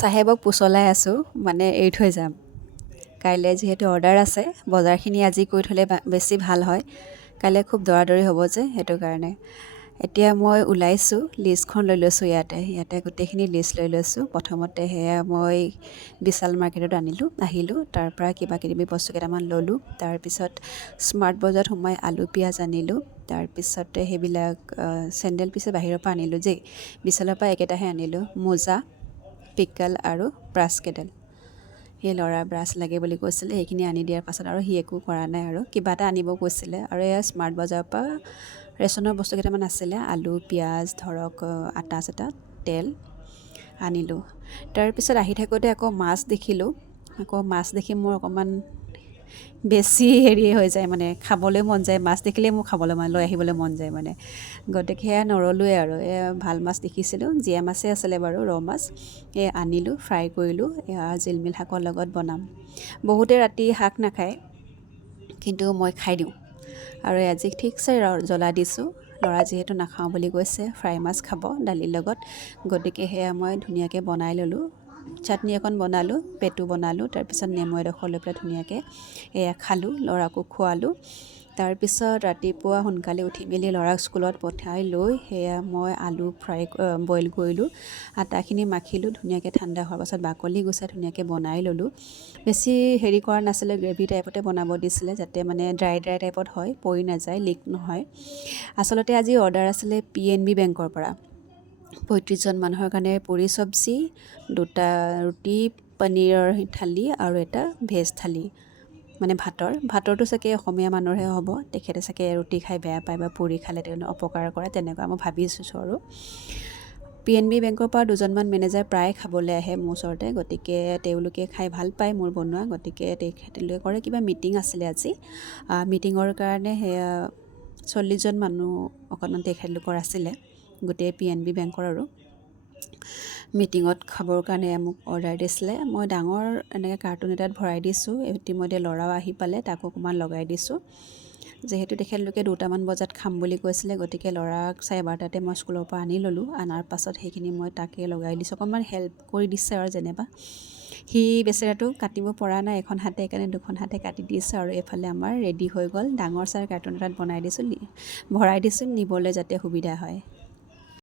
চাহেবক পুচলাই আছোঁ মানে এৰি থৈ যাম। কাইলৈ যিহেতু অৰ্ডাৰ আছে, বজাৰখিনি আজি কৰি থ'লে বেছি ভাল হয়। কাইলৈ খুব দৌৰা-দৌৰি হ'ব যে সেইটো কাৰণে। এতিয়া মই ওলাইছোঁ, লিষ্টখন লৈ লৈছোঁ ইয়াতে গোটেইখিনি লিষ্ট লৈ লৈছোঁ। প্ৰথমতে সেয়া মই বিশাল মাৰ্কেটত আহিলোঁ। তাৰ পৰা কিবাকিবি বস্তু কেইটামান ল'লোঁ। তাৰপিছত স্মাৰ্ট বজাৰত সোমাই আলু পিঁয়াজ আনিলোঁ। তাৰপিছতে সেইবিলাক চেণ্ডেল পিছে বাহিৰৰ পৰা আনিলোঁ যে, বিশালৰ পৰা একেটাহে আনিলোঁ। মোজা, পিকল আৰু ব্ৰাছ কেইডাল। সেই ল'ৰা ব্ৰাছ লাগে বুলি কৈছিলে, সেইখিনি আনি দিয়াৰ পাছত আৰু সি একো কৰা নাই আৰু কিবা এটা আনিব কৈছিলে। আৰু এয়া স্মাৰ্ট বজাৰৰ পৰা ৰেচনৰ বস্তু কেইটামান আছিলে, আলু পিঁয়াজ ধৰক আটা-চাটা তেল আনিলোঁ। তাৰপিছত আহি থাকোঁতে আকৌ মাছ দেখি মোৰ অকণমান বেছি হৈ যায়, মানে খাবলৈ মন যায়। মাছ দেখিলেই মোৰ খাবলৈ লৈ আহিবলৈ মন যায় মানে। গতিকে সেয়া নৰলোৱে আৰু ভাল মাছ দেখিছিলোঁ, জীয়া মাছেই আছিলে বাৰু, ৰৌ মাছ। আনিলোঁ, ফ্ৰাই কৰিলোঁ। জিলমিল শাকৰ লগত বনাম। বহুতে ৰাতি শাক নাখায়, কিন্তু মই খাই দিওঁ। আৰু আজি ঠিকছে জ্বলা দিছোঁ। ল'ৰা যিহেতু নাখাওঁ বুলি কৈছে, ফ্ৰাই মাছ খাব দালিৰ লগত। গতিকে সেয়া মই ধুনীয়াকৈ বনাই ল'লোঁ। চাটনি অকণ বনালোঁ, পেটু বনালোঁ। তাৰপিছত নেমু এডোখৰ লৈ পেলাই ধুনীয়াকৈ খালোঁ, ল'ৰাকো খোৱালোঁ। তাৰপিছত ৰাতিপুৱা সোনকালে উঠি মেলি ল'ৰাক স্কুলত পঠাই লৈ সেয়া মই আলু বইল কৰিলোঁ। আটাখিনি মাখিলোঁ, ধুনীয়াকৈ ঠাণ্ডা হোৱাৰ পাছত বাকলি গুচাই ধুনীয়াকৈ বনাই ল'লোঁ। বেছি কৰা নাছিলে, গ্ৰেভি টাইপতে বনাব দিছিলে, যাতে মানে ড্ৰাই টাইপত হয়, পৰি নাযায়, লিক নহয়। আচলতে আজি অৰ্ডাৰ আছিলে PNB বেংকৰ পৰা। 35জন মানুহৰ কাৰণে পুৰি চব্জি, 2টা ৰুটি, পনীৰৰ থালি আৰু এটা ভেজ থালি, মানে ভাতৰটো চাগে অসমীয়া মানুহৰহে হ'ব। তেখেতে চাগে ৰুটি খাই বেয়া পায় বা পুৰি খালে তেওঁলোকে অপকাৰ কৰে, তেনেকুৱা মই ভাবিছোঁ আৰু। PNB বেংকৰ পৰা 2জনমান মেনেজাৰ প্ৰায় খাবলৈ আহে মোৰ ওচৰতে। গতিকে তেওঁলোকে খাই ভাল পায় মোৰ বনোৱা। গতিকে তেখেতলোকৰে কিবা মিটিং আছিলে আজি। মিটিঙৰ কাৰণে সেয়া 40জন মানুহ অকণমান তেখেতলোকৰ আছিলে, গোটেই PNB বেংকৰ আৰু। মিটিঙত খাবৰ কাৰণে মোক অৰ্ডাৰ দিছিলে। মই ডাঙৰ এনেকৈ কাৰ্টুন এটাত ভৰাই দিছোঁ। ইতিমধ্যে ল'ৰাও আহি পালে, তাকো অকণমান লগাই দিছোঁ। যিহেতু তেখেতলোকে 2টামান বজাত খাম বুলি কৈছিলে, গতিকে ল'ৰাক 12:30 মই স্কুলৰ পৰা আনি ল'লোঁ। আনাৰ পাছত সেইখিনি মই তাকে লগাই দিছোঁ। অকণমান হেল্প কৰি দিছে আৰু যেনিবা। সি বেচেৰাটো কাটিব পৰা নাই এখন হাতে, সেইকাৰণে 2খন হাতে কাটি দিছে। আৰু এইফালে আমাৰ ৰেডি হৈ গ'ল। ডাঙৰ চাই কাৰ্টুন এটাত ভৰাই দিছোঁ, নিবলৈ যাতে সুবিধা হয়।